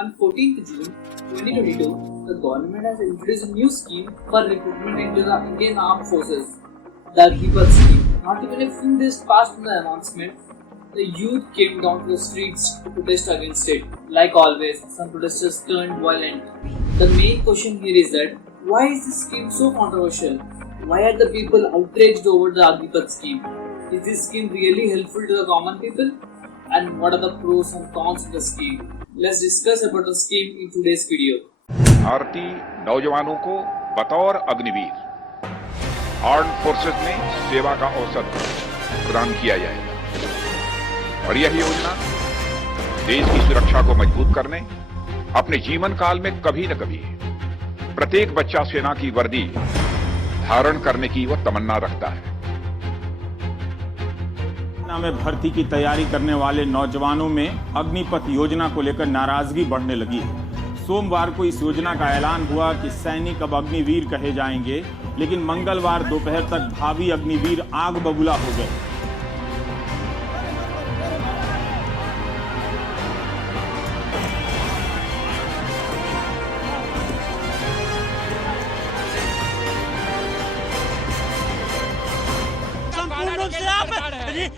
On 14th June 2022, the government has introduced a new scheme for recruitment into the Indian Armed Forces, the Agneepath Scheme. Not even a few days passed from the announcement, the youth came down to the streets to protest against it. Like always, some protesters turned violent. The main question here is that why is this scheme so controversial? Why are the people outraged over the Agneepath Scheme? Is this scheme really helpful to the common people? And what are the pros and cons of the scheme? Let's discuss about the scheme in today's video. भारतीय नौजवानों को बतौर Agniveer armed forces में सेवा का अवसर प्रदान किया जाएगा और यह योजना देश की सुरक्षा को मजबूत करने अपने जीवन काल में कभी न कभी प्रत्येक बच्चा सेना की वर्दी धारण करने की वह तमन्ना रखता है। सेना में भर्ती की तैयारी करने वाले नौजवानों में अग्निपथ योजना को लेकर नाराजगी बढ़ने लगी है। सोमवार को इस योजना का ऐलान हुआ कि सैनिक अब अग्निवीर कहे जाएंगे, लेकिन मंगलवार दोपहर तक भावी अग्निवीर आग बबूला हो गए।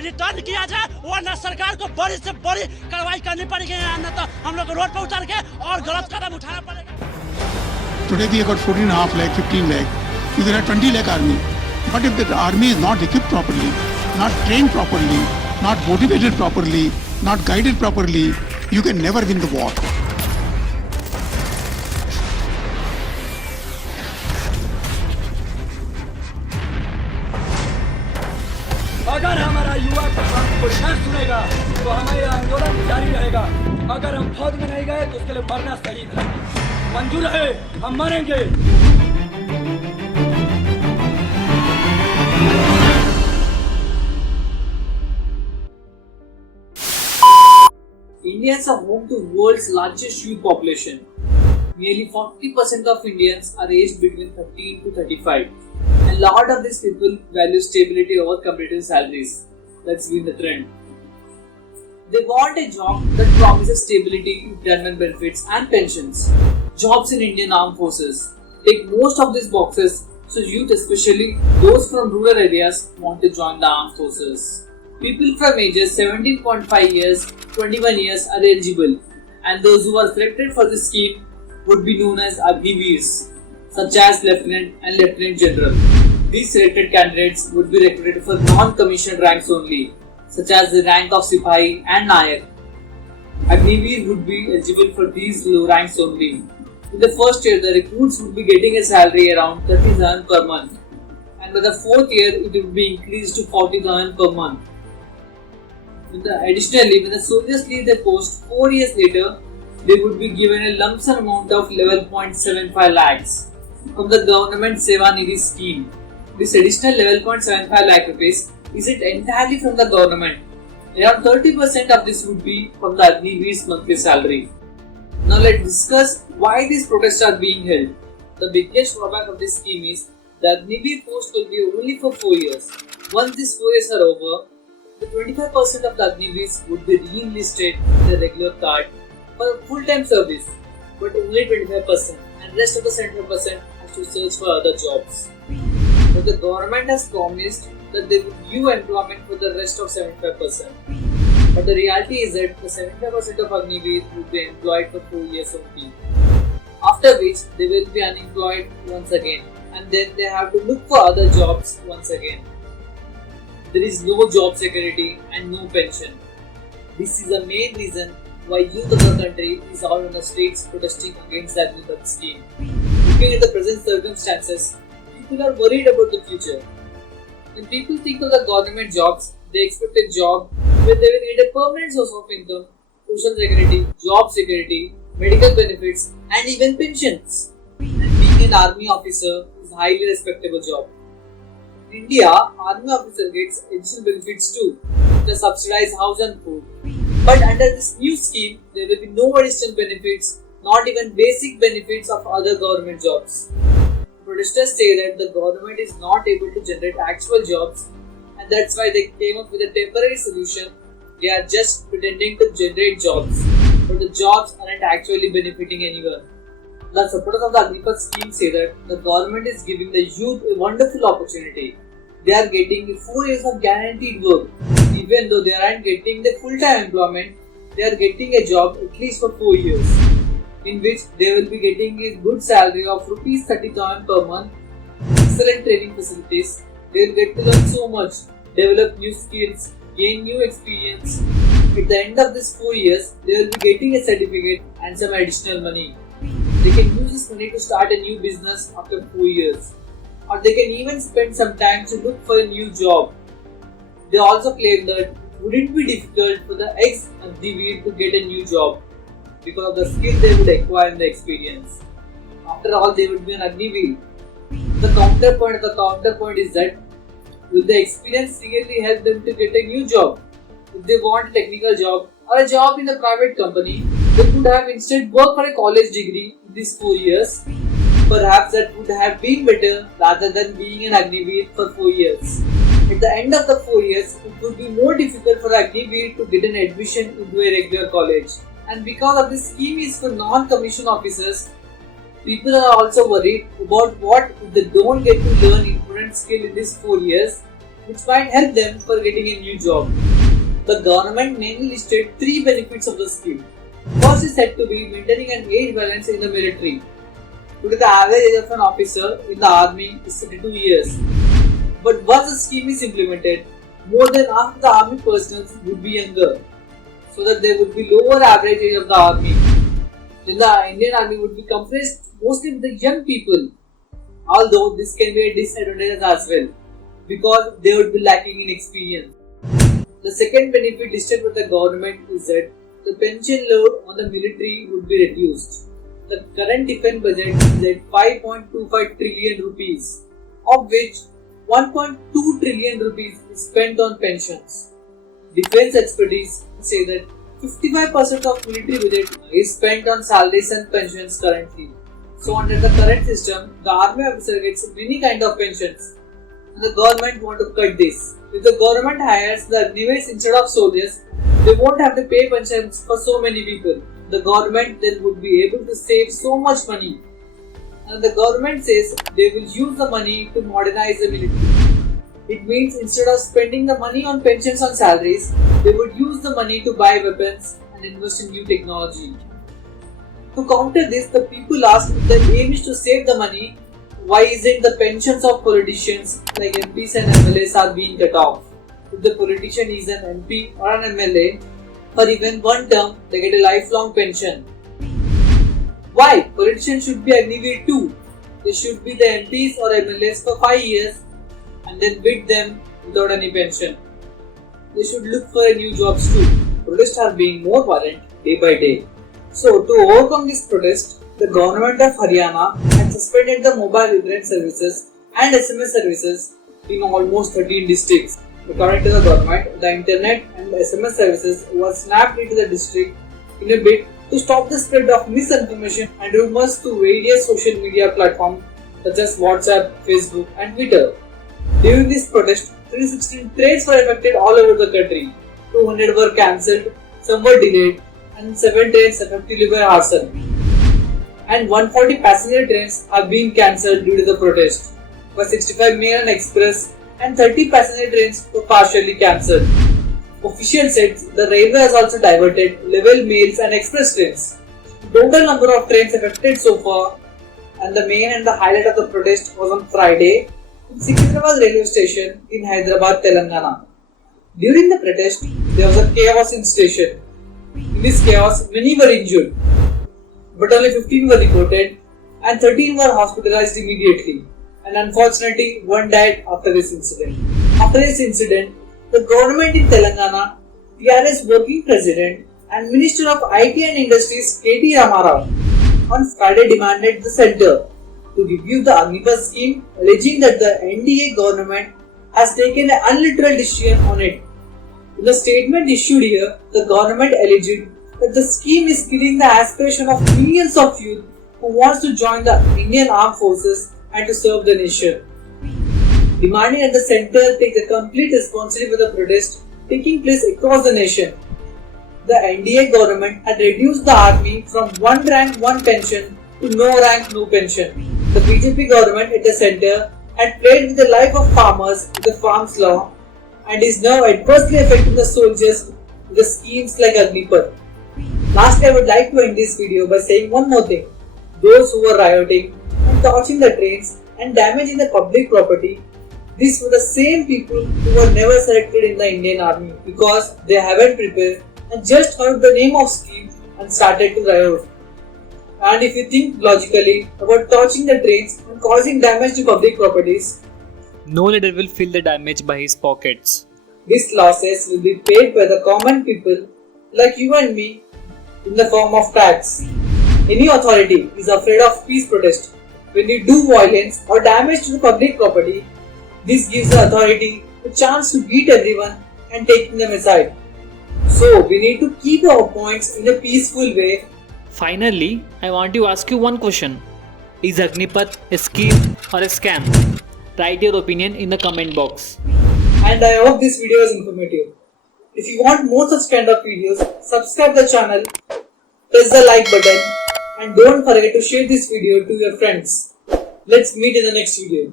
रिटर्न किया जाए वरना सरकार को बड़ी से बड़ी कार्रवाई करनी पड़ेगी, न तो हम लोग रोड पर उतर के और गलत कदम उठाना पड़ेगा। Today we have got 14.5 lakh, 15 lakh. You can have 20 lakh army. But if the army is not equipped properly, not trained properly, not motivated properly, not guided properly, you can never win the war. अगर हमारा युवा प्रशासन सुनेगा तो हमारा आंदोलन जारी रहेगा। अगर हम फौज में नहीं गए तो उसके लिए मरना सही है। मंजूर है, हम मरेंगे। Indians are home to world's largest youth population. Nearly 40% of Indians are aged between 13 to 35. A lot of these people value stability over competitive salaries. That's been the trend. They want a job that promises stability, retirement benefits and pensions. Jobs in Indian Armed Forces take most of these boxes, so youth, especially those from rural areas, want to join the Armed Forces. People from ages 17.5 years to 21 years are eligible, and those who are selected for this scheme would be known as Agniveers, such as Lieutenant and Lieutenant General. These selected candidates would be recruited for non-commissioned ranks only, such as the rank of Sipahi and Nayak. Agniveer would be eligible for these low ranks only. In the first year, the recruits would be getting a salary around 30,000 per month, and by the fourth year, it would be increased to 40,000 per month. Additionally, when the soldiers leave their post 4 years later, they would be given a lump sum amount of 11.75 lakhs from the government Seva Nidhi scheme. This additional 11.75 lakh rupees isn't entirely from the government. Around 30% of this would be from the Agniveers' monthly salary. Now let's discuss why these protests are being held. The biggest drawback of this scheme is the Agniveer post will be only for 4 years. Once these 4 years are over, the 25% of the Agniveers would be re-enlisted in the regular card for full-time service, but only 25%, and rest of the 75% has to search for other jobs. But the government has promised that they would give employment for the rest of 75%. But the reality is that the 75% of Agniveer would be employed for 4 years only, after which they will be unemployed once again, and then they have to look for other jobs once again. There is no job security and no pension. This is the main reason why youth of the country is out on the streets protesting against the Agneepath scheme. Looking at the present circumstances, people are worried about the future. When people think of the government jobs, they expect a job where they will get a permanent source of income, social security, job security, medical benefits, and even pensions. And being an army officer is a highly respectable job. In India, army officer gets additional benefits too, the subsidized house and food. But under this new scheme, there will be no additional benefits, not even basic benefits of other government jobs. Protesters say that the government is not able to generate actual jobs, and that's why they came up with a temporary solution. They are just pretending to generate jobs. but the jobs aren't actually benefiting anyone. The supporters of the Agneepath scheme say that the government is giving the youth a wonderful opportunity. They are getting 4 years of guaranteed work. Even though they aren't getting the full-time employment, they are getting a job at least for 4 years, in which they will be getting a good salary of Rs 30,000 per month, excellent training facilities. They will get to learn so much, develop new skills, gain new experience. At the end of this 4 years, they will be getting a certificate and some additional money. They can use this money to start a new business after 4 years, or they can even spend some time to look for a new job. They also claim that it wouldn't be difficult for the ex-Agniveer to get a new job because of the skill they would acquire in the experience. After all, they would be an Agniveer. The counterpoint is that will the experience really help them to get a new job? If they want a technical job or a job in a private company, they could have instead worked for a college degree in these 4 years. Perhaps that would have been better rather than being an Agniveer for 4 years. At the end of the 4 years, it would be more difficult for Agniveer to get an admission into a regular college. And because of this scheme is for non-commissioned officers, people are also worried about what if they don't get to learn important skill in these 4 years, which might help them for getting a new job. The government mainly listed 3 benefits of the scheme. First is said to be maintaining an age balance in the military. Today the average age of an officer in the army is 32 years. But once the scheme is implemented, more than half of the army personnel would be younger, so that there would be lower average age of the army. Then the Indian army would be comprised mostly with the young people, although this can be a disadvantage as well, because they would be lacking in experience. The second benefit listed by the government is that the pension load on the military would be reduced. The current defense budget is at 5.25 trillion rupees, of which 1.2 trillion rupees is spent on pensions. Defense experts say that 55% of military budget is spent on salaries and pensions currently. So under the current system, the army officer gets many kind of pensions, and the government want to cut this. If the government hires the Agniveers instead of soldiers, they won't have to pay pensions for so many people. The government then would be able to save so much money. And the government says they will use the money to modernize the military. It means instead of spending the money on pensions and salaries, they would use the money to buy weapons and invest in new technology. To counter this, the people ask if the aim is to save the money, why isn't the pensions of politicians like MPs and MLAs are being cut off? If the politician is an MP or an MLA, for even one term, they get a lifelong pension. Why? Politicians should be Agniveer too. They should be the MPs or MLAs for 5 years and then beat them without any pension. They should look for a new jobs too. Protests are being more violent day by day. So to overcome this protest, the government of Haryana had suspended the mobile internet services and SMS services in almost 13 districts. According to the government, the internet and SMS services were snapped into the district in a bid to stop the spread of misinformation and rumors to various social media platforms such as WhatsApp, Facebook and Twitter. During this protest, 316 trains were affected all over the country. 200 were cancelled, some were delayed, and 7 trains effectively were arson. And 140 passenger trains have been cancelled due to the protest, while 65 mail and express and 30 passenger trains were partially cancelled. Officials said the railway has also diverted level mails and express trains. The total number of trains affected so far, and the main and the highlight of the protest was on Friday in Siddeshwar railway station in Hyderabad, Telangana. During the protest, there was a chaos in station. In this chaos, many were injured, but only 15 were reported and 13 were hospitalized immediately. And unfortunately, one died after this incident. After this incident, the government in Telangana, TRS working president and Minister of IT and Industries K.T. Ramarao on Friday demanded the centre to review the Agneepath scheme, alleging that the NDA government has taken an unliteral decision on it. In the statement issued here, the government alleged that the scheme is killing the aspiration of millions of youth who wants to join the Indian Armed Forces and to serve the nation. Demanding that the centre take the complete responsibility for the protest taking place across the nation. the NDA government had reduced the army from one rank, one pension to no rank, no pension. The BJP government at the centre had played with the life of farmers with the farms law and is now adversely affecting the soldiers with the schemes like Agneepath. Lastly, I would like to end this video by saying one more thing. Those who were rioting and torching the trains and damaging the public property, these were the same people who were never selected in the Indian army because they haven't prepared and just heard the name of scheme and started to riot. And if you think logically about torching the trains and causing damage to public properties, no leader will feel the damage by his pockets. these losses will be paid by the common people like you and me in the form of tax. Any authority is afraid of peace protest. When you do violence or damage to the public property, this gives the authority a chance to beat everyone and taking them aside. So we need to keep our points in a peaceful way. Finally, I want to ask you one question. Is Agnipath a scheme or a scam? Write your opinion in the comment box. And I hope this video is informative. If you want more such kind of videos, subscribe the channel, press the like button and don't forget to share this video to your friends. Let's meet in the next video.